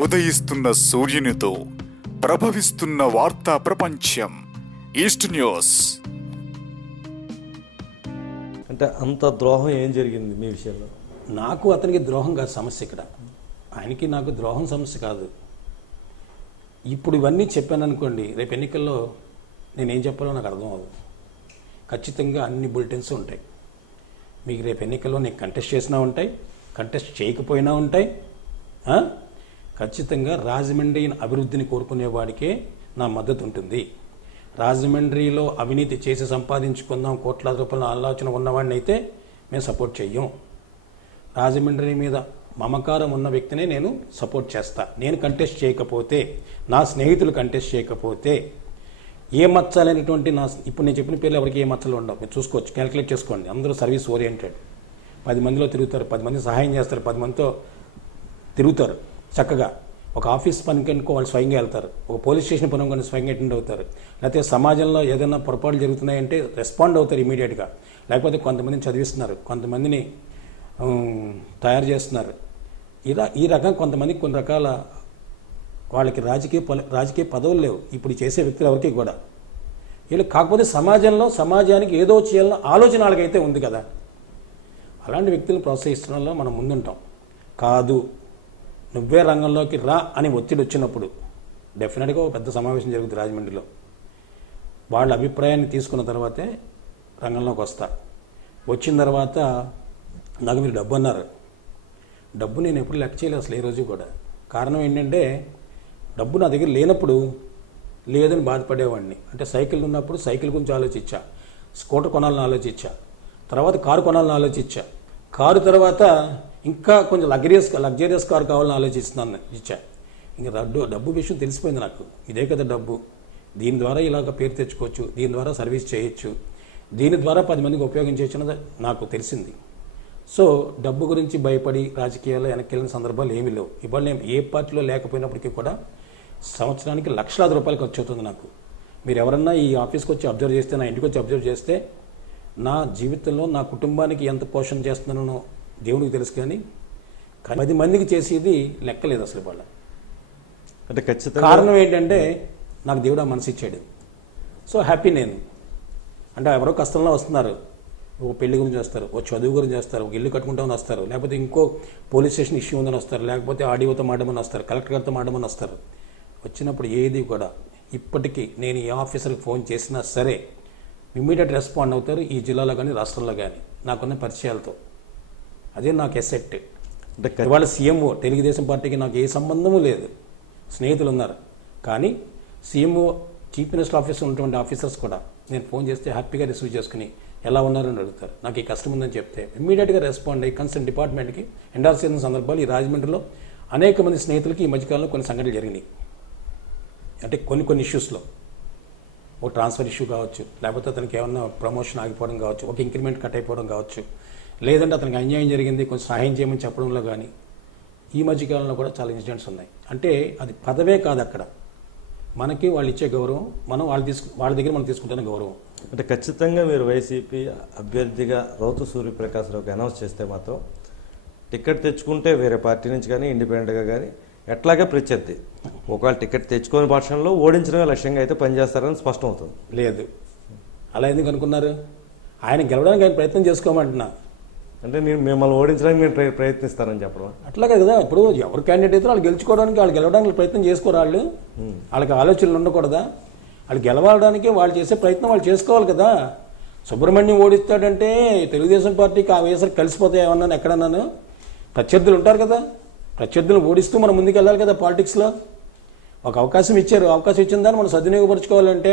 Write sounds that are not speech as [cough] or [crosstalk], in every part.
ఉదయిస్తున్న సూర్యునితో ప్రభవిస్తున్న వార్తా ప్రపంచం east news. అంటే అంత ద్రోహం ఏం జరిగింది మీ విషయంలో? నాకు అతనికి ద్రోహం కాదు సమస్య ఇక్కడ. ఆయనకి నాకు ద్రోహం సమస్య కాదు. ఇప్పుడు ఇవన్నీ చెప్పాను అనుకోండి రేపు ఎన్నికల్లో నేనేం చెప్పాలో నాకు అర్థం అవ్వదు. ఖచ్చితంగా అన్ని బులెటిన్స్ ఉంటాయి. మీకు రేపు ఎన్నికల్లో నేను కంటెస్ట్ చేసినా ఉంటాయి కంటెస్ట్ చేయకపోయినా ఉంటాయి ఖచ్చితంగా రాజమండ్రి అభివృద్ధిని కోరుకునేవాడికే నా మద్దతు ఉంటుంది రాజమండ్రిలో అవినీతి చేసి సంపాదించుకుందాం కోట్లాది రూపాయల ఆలోచన ఉన్నవాడిని అయితే మేము సపోర్ట్ చెయ్యం. రాజమండ్రి మీద మమకారం ఉన్న వ్యక్తినే నేను సపోర్ట్ చేస్తా. నేను కంటెస్ట్ చేయకపోతే నా స్నేహితులు కంటెస్ట్ చేయకపోతే ఏ మచ్చలైనటువంటి నా ఇప్పుడు నేను చెప్పిన పేర్లు ఎవరికి ఏ మచ్చలు ఉండవు. మీరు చూసుకోవచ్చు క్యాలిక్యులేట్ చేసుకోండి. అందరూ సర్వీస్ ఓరియంటెడ్ పది మందిలో తిరుగుతారు పది మంది సహాయం చేస్తారు పది మందితో తిరుగుతారు. చక్కగా. ఒక ఆఫీస్ పనికి అనుకో వాళ్ళు స్వయంగా వెళ్తారు. ఒక పోలీస్ స్టేషన్ పని స్వయంగా అటెండ్ అవుతారు. లేకపోతే సమాజంలో ఏదైనా పొరపాట్లు జరుగుతున్నాయంటే రెస్పాండ్ అవుతారు ఇమీడియట్గా. లేకపోతే కొంతమందిని చదివిస్తున్నారు. కొంతమందిని తయారు చేస్తున్నారు. ఇలా ఈ రకం కొంతమంది కొన్ని రకాల వాళ్ళకి రాజకీయ పలు రాజకీయ పదవులు లేవు. ఇప్పుడు చేసే వ్యక్తులు ఎవరికి కూడా. వీళ్ళు కాకపోతే సమాజంలో సమాజానికి ఏదో చేయాలన్న ఆలోచన వాళ్ళకైతే ఉంది కదా. అలాంటి వ్యక్తులను ప్రోత్సహించడంలో మనం ముందుంటాం. కాదు. నువ్వే రంగంలోకి రా అని ఒత్తిడి వచ్చినప్పుడు డెఫినెట్గా ఒక పెద్ద సమావేశం జరుగుతుంది రాజమండ్రిలో. వాళ్ళ అభిప్రాయాన్ని తీసుకున్న తర్వాతే రంగంలోకి వస్తా. వచ్చిన తర్వాత నాకు మీరు డబ్బు అన్నారు. డబ్బు నేను ఎప్పుడు లెక్క చేయలేదు అసలు ఏ రోజు కూడా. కారణం ఏంటంటే డబ్బు నా దగ్గర లేనప్పుడు లేదని బాధపడేవాడిని. అంటే సైకిల్ ఉన్నప్పుడు సైకిల్ గురించి ఆలోచించా. స్కూటర్ కొనాలని ఆలోచించా. తర్వాత కారు కొనాలని ఆలోచించా. కారు తర్వాత ఇంకా కొంచెం లగ్జరియస్ లగ్జరియస్ కార్ కావాలని ఆలోచిస్తున్నాను ఇచ్చా ఇంకా డబ్బు డబ్బు విషయం తెలిసిపోయింది నాకు. ఇదే కదా డబ్బు. దీని ద్వారా ఇలాగ పేరు తెచ్చుకోవచ్చు దీని ద్వారా సర్వీస్ చేయొచ్చు. దీని ద్వారా పది మందికి ఉపయోగించవచ్చు నాకు తెలిసింది. సో డబ్బు గురించి భయపడి రాజకీయాల్లో వెనక్కి వెళ్ళిన సందర్భాలు ఏమీ లేవు. ఇవాళ నేను ఏ పార్టీలో లేకపోయినప్పటికీ కూడా సంవత్సరానికి లక్షలాది రూపాయలు ఖర్చు అవుతుంది నాకు. మీరు ఎవరన్నా ఈ ఆఫీస్కి వచ్చి అబ్జర్వ్ చేస్తే నా ఇంటికి వచ్చి అబ్జర్వ్ చేస్తే నా జీవితంలో నా కుటుంబానికి ఎంత పోషణ చేస్తున్నానో దేవునికి తెలుసు కానీ పది మందికి చేసేది లెక్కలేదు అసలు ఇవాళ అంటే ఖచ్చితంగా కారణం ఏంటంటే నాకు దేవుడు ఆ మనసు ఇచ్చాడు. సో హ్యాపీ నేను. అంటే ఎవరో కష్టంలో వస్తున్నారు. ఓ పెళ్ళి గురించి వస్తారు ఓ చదువు గురించి వస్తారు ఒక ఇల్లు కట్టుకుంటామని వస్తారు లేకపోతే ఇంకో పోలీస్ స్టేషన్ ఇష్యూ ఉందని వస్తారు లేకపోతే ఆడియోతో మాడమని వస్తారు కలెక్టర్ గారితో మాడమని వస్తారు. వచ్చినప్పుడు ఏది కూడా ఇప్పటికీ నేను ఈ ఆఫీసర్కి ఫోన్ చేసినా సరే ఇమ్మీడియట్ రెస్పాండ్ అవుతారు ఈ జిల్లాలో కానీ రాష్ట్రంలో కానీ నాకున్న పరిచయాలతో. అదే నాకు ఎసెట్ ఇవాళ సీఎంఓ తెలుగుదేశం పార్టీకి నాకు ఏ సంబంధము లేదు. స్నేహితులు ఉన్నారు కానీ సీఎంఓ చీఫ్ మినిస్టర్ ఆఫీస్లో ఉన్నటువంటి ఆఫీసర్స్ కూడా నేను ఫోన్ చేస్తే హ్యాపీగా రిసీవ్ చేసుకుని ఎలా ఉన్నారని అడుగుతారు. నాకు ఈ కష్టం ఉందని చెప్తే ఇమ్మీడియట్గా రెస్పాండ్ అయ్యి కన్సర్న్ డిపార్ట్మెంట్కి ఎండార్ చేసిన సందర్భాలు ఈ రాజమండ్రిలో అనేక మంది స్నేహితులకి ఈ మధ్యకాలంలో కొన్ని సంఘటనలు జరిగినాయి. అంటే కొన్ని కొన్ని ఇష్యూస్లో ఒక ట్రాన్స్ఫర్ ఇష్యూ కావచ్చు లేకపోతే అతనికి ఏమన్నా ప్రమోషన్ ఆగిపోవడం కావచ్చు ఒక ఇంక్రిమెంట్ కట్ అయిపోవడం కావచ్చు లేదంటే అతనికి అన్యాయం జరిగింది కొంచెం సహాయం చేయమని చెప్పడంలో కానీ ఈ మధ్యకాలంలో కూడా చాలా ఇన్సిడెంట్స్ ఉన్నాయి. అంటే అది పదవే కాదు అక్కడ. మనకి వాళ్ళు ఇచ్చే గౌరవం మనం వాళ్ళు తీసుకు వాళ్ళ దగ్గర మనం తీసుకుంటున్న గౌరవం. అంటే ఖచ్చితంగా మీరు వైసీపీ అభ్యర్థిగా రౌతు సూర్యప్రకాశ్రావుకి అనౌన్స్ చేస్తే మాత్రం టికెట్ తెచ్చుకుంటే వేరే పార్టీ నుంచి కానీ ఇండిపెండెంట్గా కానీ ఎట్లాగే ప్రత్యర్థి. ఒకవేళ టికెట్ తెచ్చుకోని పక్షంలో ఓడించడమే లక్ష్యంగా అయితే పనిచేస్తారని స్పష్టం అవుతుంది లేదు. అలా ఎందుకు అనుకున్నారు? ఆయన గెలవడానికి ఆయన ప్రయత్నం చేసుకోమంటున్నా. అంటే నేను మిమ్మల్ని ఓడించడానికి నేను ప్రయ- ప్రయత్నిస్తానని చెప్పడం అట్లాగే కదా ఇప్పుడు ఎవరు క్యాండిడేట్ అయితే వాళ్ళు గెలుచుకోవడానికి వాళ్ళు గెలవడానికి ప్రయత్నం చేసుకోరు వాళ్ళు? వాళ్ళకి ఆలోచనలు ఉండకూడదా? వాళ్ళు గెలవడానికి వాళ్ళు చేసే ప్రయత్నం వాళ్ళు చేసుకోవాలి కదా. సుబ్రహ్మణ్యం ఓడిస్తాడంటే తెలుగుదేశం పార్టీకి ఆ వేసరికి కలిసిపోతాయి ఏమన్నాను ఎక్కడన్నాను? ప్రత్యర్థులు ఉంటారు కదా. ప్రత్యర్థులు ఓడిస్తూ మనం ముందుకు వెళ్ళాలి కదా పాలిటిక్స్లో ఒక అవకాశం ఇచ్చారు అవకాశం ఇచ్చిన దాన్ని మనం సద్వినియోగపరచుకోవాలంటే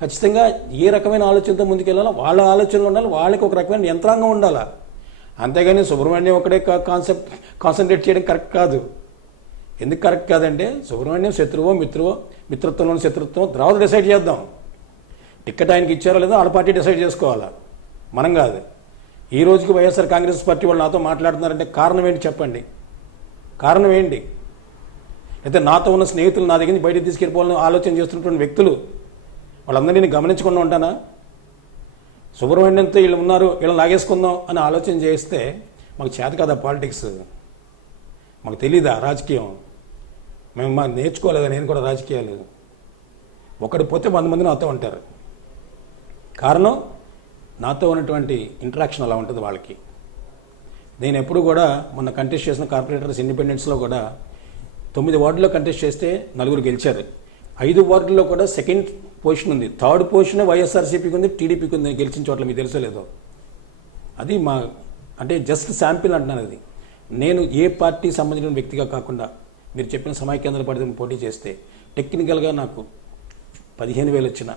ఖచ్చితంగా ఏ రకమైన ఆలోచనతో ముందుకెళ్ళాలో వాళ్ళ ఆలోచనలు ఉండాలి వాళ్ళకి ఒక రకమైన యంత్రాంగం ఉండాలి? అంతేగాని సుబ్రహ్మణ్యం ఒకటే కాన్సెప్ట్ కాన్సన్ట్రేట్ చేయడం కరెక్ట్ కాదు. ఎందుకు కరెక్ట్ కాదంటే సుబ్రహ్మణ్యం శత్రువో మిత్రువో మిత్రత్వంలోని శత్రుత్వం తర్వాత డిసైడ్ చేద్దాం. టికెట్ ఆయనకి ఇచ్చారో లేదో వాళ్ళ పార్టీ డిసైడ్ చేసుకోవాలా? మనం కాదు. ఈ రోజుకి వైఎస్ఆర్ కాంగ్రెస్ పార్టీ వాళ్ళు నాతో మాట్లాడుతున్నారంటే కారణం ఏంటి చెప్పండి? కారణం ఏంటి? అయితే నాతో ఉన్న స్నేహితులు నా దగ్గర నుంచి బయటకు తీసుకెళ్ళిపోవాలని ఆలోచన చేస్తున్నటువంటి వ్యక్తులు వాళ్ళందరినీ నేను గమనించకుండా ఉంటానా? సుబ్రహ్మణ్యంతో వీళ్ళు ఉన్నారు వీళ్ళు లాగేసుకుందాం అని ఆలోచన చేస్తే మాకు చేత కదా పాలిటిక్స్? మాకు తెలీదా రాజకీయం? మేము మా నేర్చుకోలేదా? నేను కూడా రాజకీయాలు. ఒకటి పోతే వంద మంది నాతో ఉంటారు. కారణం నాతో ఉన్నటువంటి ఇంటరాక్షన్ అలా ఉంటుంది వాళ్ళకి. నేను ఎప్పుడు కూడా మొన్న కంటెస్ట్ చేసిన కార్పొరేటర్స్ ఇండిపెండెన్స్లో కూడా తొమ్మిది వార్డులో కంటెస్ట్ చేస్తే నలుగురు గెలిచారు. ఐదు వార్డుల్లో కూడా సెకండ్ పొజిషన్ ఉంది. థర్డ్ పొజిషన్ వైఎస్ఆర్సీపీకి ఉంది టీడీపీకి ఉంది. గెలిచిన చోట్ల మీకు తెలుసలేదో అది మా అంటే జస్ట్ శాంపిల్ అంటున్నాను అది. నేను ఏ పార్టీ సంబంధించిన వ్యక్తిగా కాకుండా మీరు చెప్పిన సమాఖ్యాంధ్ర పరిధిని పోటీ చేస్తే టెక్నికల్గా నాకు పదిహేను వేలు వచ్చిన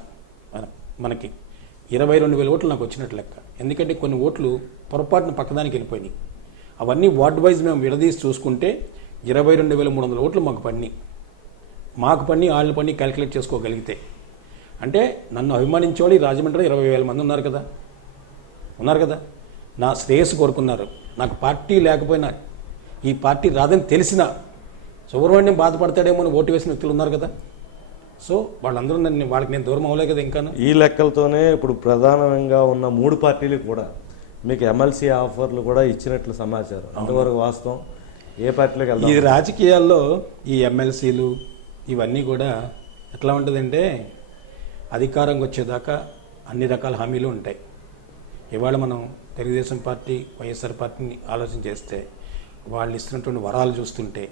మన- మనకి ఇరవై రెండు వేల ఓట్లు నాకు వచ్చినట్టు లెక్క. ఎందుకంటే కొన్ని ఓట్లు పొరపాటున పక్కదానికి వెళ్ళిపోయినాయి. అవన్నీ వార్డ్ వైజ్ మేము విడదీసి చూసుకుంటే ఇరవై రెండు వేల మూడు వందల ఓట్లు మాకు పడినాయి. మాకు పని వాళ్ళు పని క్యాలిక్యులేట్ చేసుకోగలిగితే. అంటే నన్ను అభిమానించేవాళ్ళు ఈ రాజమండ్రిలో ఇరవై వేల మంది ఉన్నారు కదా. ఉన్నారు కదా. నా శ్రేయస్సు కోరుకున్నారు. నాకు పార్టీ లేకపోయినా ఈ పార్టీ రాదని తెలిసిన సుబ్రహ్మణ్యం బాధపడతాడేమో అని ఓటు వేసిన వ్యక్తులు ఉన్నారు కదా. సో వాళ్ళందరూ నన్ను వాళ్ళకి నేను దూరం అవ్వలే కదా ఇంకాను. ఈ లెక్కలతోనే ఇప్పుడు ప్రధానంగా ఉన్న మూడు పార్టీలు కూడా మీకు ఎమ్మెల్సీ ఆఫర్లు కూడా ఇచ్చినట్లు సమాచారం. అంతవరకు వాస్తవం. ఏ పార్టీలోకి ఈ వెళ్దాం రాజకీయాల్లో ఈ ఎమ్మెల్సీలు ఇవన్నీ కూడా ఎట్లా ఉంటుందంటే అధికారంకి వచ్చేదాకా అన్ని రకాల హామీలు ఉంటాయి. ఇవాళ మనం తెలుగుదేశం పార్టీ వైఎస్ఆర్ పార్టీని ఆలోచన చేస్తే వాళ్ళు ఇస్తున్నటువంటి వరాలు చూస్తుంటే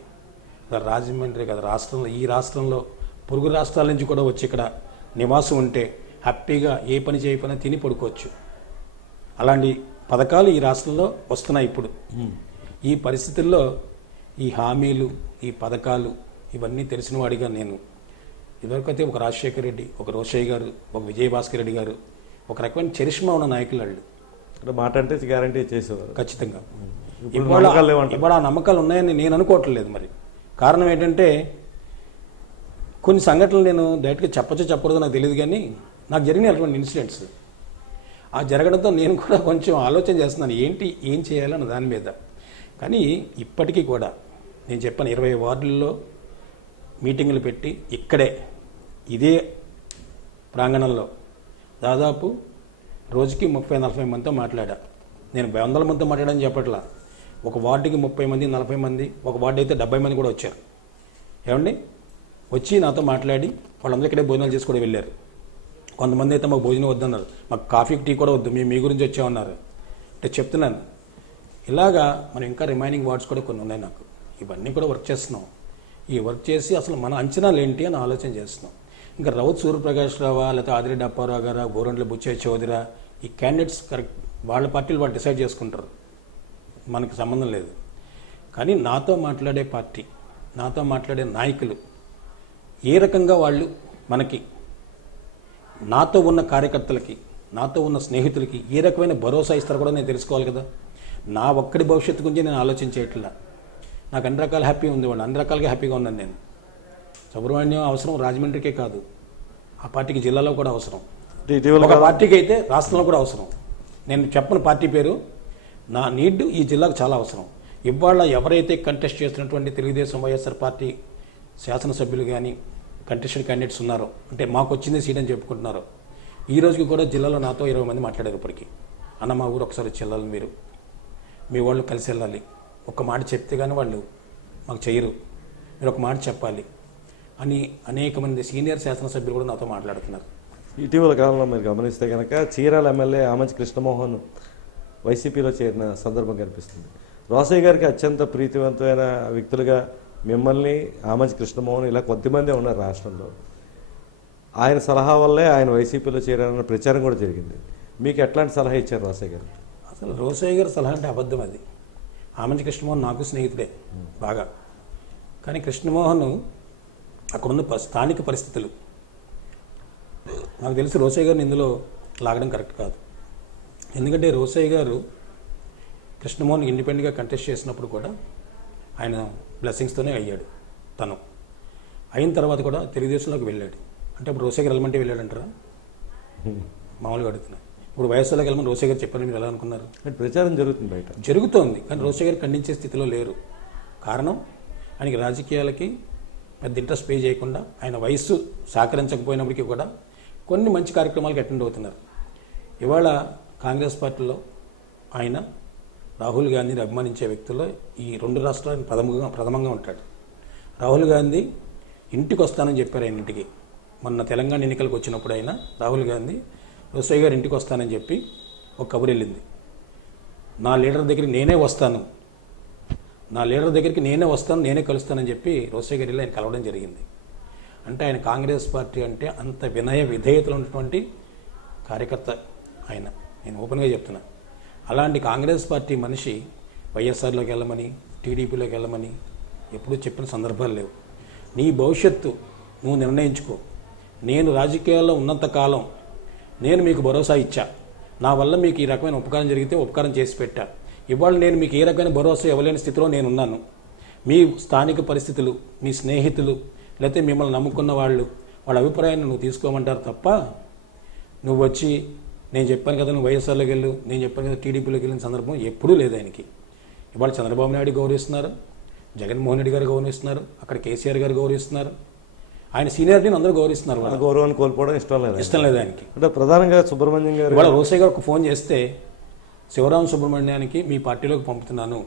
రాజమండ్రి కదా రాష్ట్రంలో ఈ రాష్ట్రంలో పొరుగు రాష్ట్రాల నుంచి కూడా వచ్చి ఇక్కడ నివాసం ఉంటే హ్యాపీగా ఏ పని చేయకపోయినా తిని పడుకోవచ్చు. అలాంటి పథకాలు ఈ రాష్ట్రంలో వస్తున్నాయి ఇప్పుడు. ఈ పరిస్థితుల్లో ఈ హామీలు ఈ పథకాలు ఇవన్నీ తెలిసిన వాడిగా నేను ఇదివరకైతే ఒక రాజశేఖర రెడ్డి ఒక రోషయ్య గారు ఒక విజయభాస్కర్ రెడ్డి గారు ఒక రకమైన చరిష్మా ఉన్న నాయకులు వాళ్ళు. మాట అంటే గ్యారంటీ చేసేవారు. ఖచ్చితంగా. ఇప్పుడు ఆ నమ్మకాలు ఉన్నాయని నేను అనుకోవట్లేదు మరి. కారణం ఏంటంటే కొన్ని సంఘటనలు నేను డైరెక్ట్గా చెప్పచ్చో చెప్పకూడదో నాకు తెలియదు కానీ నాకు జరిగిన అటువంటి ఇన్సిడెంట్స్. ఆ జరగడంతో నేను కూడా కొంచెం ఆలోచన చేస్తున్నాను ఏంటి ఏం చేయాలన్న దాని మీద. కానీ ఇప్పటికీ కూడా నేను చెప్పాను ఇరవై వార్డుల్లో మీటింగులు పెట్టి ఇక్కడే ఇదే ప్రాంగణంలో దాదాపు రోజుకి ముప్పై నలభై మందితో మాట్లాడా. నేను వందల మందితో మాట్లాడని చెప్పట్లా. ఒక వార్డుకి ముప్పై మంది నలభై మంది ఒక వార్డు అయితే డెబ్బై మంది కూడా వచ్చారు. ఏమండి? వచ్చి నాతో మాట్లాడి వాళ్ళందరూ ఇక్కడే భోజనాలు చేసుకుని వెళ్ళారు. కొంతమంది అయితే మాకు భోజనం వద్దన్నారు. మాకు కాఫీ టీ కూడా వద్దు మేము మీ గురించి వచ్చామన్నారు. అంటే చెప్తున్నాను. ఇలాగా మనం ఇంకా రిమైనింగ్ వార్డ్స్ కూడా కొన్ని ఉన్నాయి నాకు. ఇవన్నీ కూడా వర్క్ చేస్తున్నాం. ఈ వర్క్ చేసి అసలు మన అంచనాలు ఏంటి అని ఆలోచన చేస్తున్నాం. ఇంకా రౌత్ సూర్యప్రకాష్ రావా లేకపోతే ఆదిరెడ్డి అప్పారావు గారా గోరంట్ల బుచ్చయ్య చౌదరా ఈ క్యాండిడేట్స్ కరెక్ట్ వాళ్ళ పార్టీలు వాళ్ళు డిసైడ్ చేసుకుంటారు. మనకు సంబంధం లేదు. కానీ నాతో మాట్లాడే పార్టీ నాతో మాట్లాడే నాయకులు ఏ రకంగా వాళ్ళు మనకి నాతో ఉన్న కార్యకర్తలకి నాతో ఉన్న స్నేహితులకి ఏ రకమైన భరోసా ఇస్తారో కూడా నేను తెలుసుకోవాలి కదా. నా ఒక్కడి భవిష్యత్తు గురించి నేను ఆలోచించేట్లా. నాకు అన్ని రకాల హ్యాపీ ఉంది వాళ్ళు అన్ని రకాలుగా హ్యాపీగా ఉన్నాను నేను. సుబ్రహ్మణ్యం అవసరం రాజమండ్రికే కాదు. ఆ పార్టీకి జిల్లాలో కూడా అవసరం. ఒక పార్టీకి అయితే రాష్ట్రంలో కూడా అవసరం. నేను చెప్పని పార్టీ పేరు. నా నీడ్ ఈ జిల్లాకు చాలా అవసరం. ఇవాళ ఎవరైతే కంటెస్ట్ చేస్తున్నటువంటి తెలుగుదేశం వైఎస్ఆర్ పార్టీ శాసనసభ్యులు కానీ కంటెస్టెడ్ క్యాండిడేట్స్ ఉన్నారో అంటే మాకు వచ్చిందే సీట్ అని చెప్పుకుంటున్నారో ఈ రోజుకి కూడా జిల్లాలో నాతో ఇరవై మంది మాట్లాడారు ఇప్పటికీ. అన్న మా ఊరు ఒకసారి వచ్చి వెళ్ళాలి మీరు. మీ వాళ్ళు కలిసి వెళ్ళాలి. ఒక మాట చెప్తే కానీ వాళ్ళు మాకు చేయరు. మీరు ఒక మాట చెప్పాలి అని అనేక మంది సీనియర్ శాసనసభ్యులు కూడా నాతో మాట్లాడుతున్నారు. ఇటీవల కాలంలో మీరు గమనిస్తే కనుక చీరాల ఎమ్మెల్యే ఆమంచి కృష్ణమోహన్ వైసీపీలో చేరిన సందర్భం కనిపిస్తుంది. రోసయ్య గారికి అత్యంత ప్రీతివంతమైన వ్యక్తులుగా మిమ్మల్ని ఆమంచి కృష్ణమోహన్ ఇలా కొద్దిమందే ఉన్నారు రాష్ట్రంలో. ఆయన సలహా వల్లే ఆయన వైసీపీలో చేరారన్న ప్రచారం కూడా జరిగింది. మీకు ఎట్లాంటి సలహా ఇచ్చారు రోసయ్య గారు? అసలు రోసయ్య గారి సలహా అంటే అబద్ధం అది. ఆమంచి కృష్ణమోహన్ నాకు స్నేహితుడే బాగా. కానీ కృష్ణమోహన్ అక్కడున్న ప- స్థానిక పరిస్థితులు. నాకు తెలిసి రోసయ్య గారిని ఇందులో లాగడం కరెక్ట్ కాదు. ఎందుకంటే రోసయ్య గారు కృష్ణమోహన్ ఇండిపెండెంట్గా కంటెస్ట్ చేసినప్పుడు కూడా ఆయన బ్లెస్సింగ్స్తోనే అయ్యాడు తను. అయిన తర్వాత కూడా తెలుగుదేశంలోకి వెళ్ళాడు. అంటే ఇప్పుడు రోసయ్య గారు వెళ్ళమంటే వెళ్ళాడంటారా? మామూలుగా అడుగుతున్నా. ఇప్పుడు వయస్సులోకి వెళ్ళమని గారు చెప్పారని మీరు ఎలా అనుకున్నారు? ప్రచారం జరుగుతుంది బయట. జరుగుతోంది. కానీ రోషయ్య గారు ఖండించే స్థితిలో లేరు. కారణం ఆయనకి రాజకీయాలకి పెద్ద ఇంట్రెస్ట్ పే చేయకుండా ఆయన వయస్సు సహకరించకపోయినప్పటికీ కూడా కొన్ని మంచి కార్యక్రమాలకు అటెండ్ అవుతున్నారు. ఇవాళ కాంగ్రెస్ పార్టీలో ఆయన రాహుల్ గాంధీని అభిమానించే వ్యక్తుల్లో ఈ రెండు రాష్ట్రాలను ప్రథమంగా ప్రథమంగా ఉంటాడు. రాహుల్ గాంధీ ఇంటికి వస్తానని చెప్పారు ఆయన ఇంటికి. మొన్న తెలంగాణ ఎన్నికలకు వచ్చినప్పుడు ఆయన రాహుల్ గాంధీ రోసయ్య గారు ఇంటికి వస్తానని చెప్పి ఒక కబురు వెళ్ళింది. నా లీడర్ దగ్గరికి నేనే వస్తాను. నా లీడర్ దగ్గరికి నేనే వస్తాను నేనే కలుస్తానని చెప్పి రోసయ్య గారు వెళ్ళి ఆయన కలవడం జరిగింది. అంటే ఆయన కాంగ్రెస్ పార్టీ అంటే అంత వినయ విధేయతలు ఉన్నటువంటి కార్యకర్త ఆయన. నేను ఓపెన్గా చెప్తున్నా. అలాంటి కాంగ్రెస్ పార్టీ మనిషి వైఎస్ఆర్లోకి వెళ్ళమని టీడీపీలోకి వెళ్ళమని ఎప్పుడూ చెప్పిన సందర్భాలు లేవు. నీ భవిష్యత్తు నువ్వు నిర్ణయించుకో. నేను రాజకీయాల్లో ఉన్నంత కాలం నేను మీకు భరోసా ఇచ్చా. నా వల్ల మీకు ఈ రకమైన ఉపకారం జరిగితే ఉపకారం చేసి పెట్టా. ఇవాళ నేను మీకు ఏ రకమైన భరోసా ఇవ్వలేని స్థితిలో నేనున్నాను. మీ స్థానిక పరిస్థితులు మీ స్నేహితులు లేకపోతే మిమ్మల్ని నమ్ముకున్న వాళ్ళు వాళ్ళ అభిప్రాయాన్ని నువ్వు తీసుకోమంటారు తప్ప నువ్వు వచ్చి నేను చెప్పాను కదా నువ్వు వైఎస్ఆర్లోకి వెళ్ళు నేను చెప్పాను కదా టీడీపీలోకి వెళ్ళిన సందర్భం ఎప్పుడూ లేదు ఆయనకి. ఇవాళ చంద్రబాబు నాయుడు గౌరవిస్తున్నారు జగన్మోహన్ రెడ్డి గారు గౌరవిస్తున్నారు అక్కడ కేసీఆర్ గారు గౌరవిస్తున్నారు ఆయన సీనియారిటీని అందరూ గౌరవిస్తున్నారు వాళ్ళ. గౌరవాన్ని కోల్పోవడం ఇష్టం లేదు? ఇష్టం లేదు ఆయనకి అంటే ప్రధానంగా సుబ్రహ్మణ్యం గారు ఇవాళ రోసయ్య గారు ఒక ఫోన్ చేస్తే శివరామ సుబ్రహ్మణ్యానికి మీ పార్టీలోకి పంపుతున్నాను.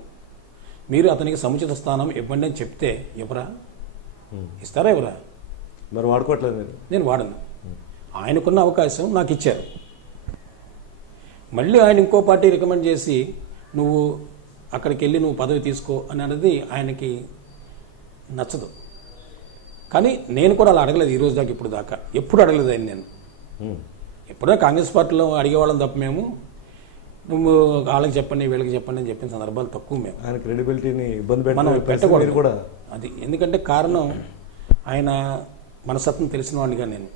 మీరు అతనికి సముచిత స్థానం ఇవ్వండి అని చెప్తే ఎవరా? ఇస్తారా ఎవరా? మరి వాడుకోవట్లేదు నేను వాడను. ఆయనకున్న అవకాశం నాకు ఇచ్చారు. మళ్ళీ ఆయన ఇంకో పార్టీ రికమెండ్ చేసి నువ్వు అక్కడికి వెళ్ళి నువ్వు పదవి తీసుకో అని అన్నది ఆయనకి నచ్చదు. కానీ నేను కూడా అలా అడగలేదు ఈ రోజు దాకా ఇప్పుడు దాకా. ఎప్పుడు అడగలేదు ఆయన నేను. ఎప్పుడో కాంగ్రెస్ పార్టీలో అడిగేవాళ్ళం తప్ప మేము. నువ్వు వాళ్ళకి చెప్పండి వీళ్ళకి చెప్పండి అని చెప్పిన సందర్భాలు తక్కువ మేము. ఆయన క్రెడిబిలిటీని ఇబ్బంది మనం పెట్టకూడదు. కూడా. అది ఎందుకంటే కారణం ఆయన మనసత్వం తెలిసిన వాడిగా నేను.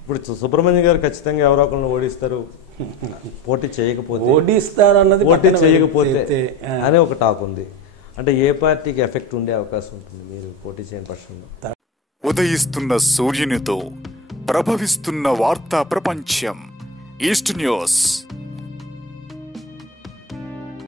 ఇప్పుడు సుబ్రహ్మణ్యం గారు ఖచ్చితంగా ఎవరో ఒకరిని ఓడిస్తారు. [laughs] పోటీ చేయకపోతే. ఓడిస్తారన్నది పోటీ పక్కన చేయకపోతే అనే ఒక టాక్ ఉంది. అంటే ఏ పార్టీకి ఎఫెక్ట్ ఉండే అవకాశం ఉంటుంది మీరు పోటీ చేయని పక్షంలో? ఉదయిస్తున్న సూర్యునితో ప్రభవిస్తున్న వార్తా ప్రపంచం ఈస్ట్ న్యూస్.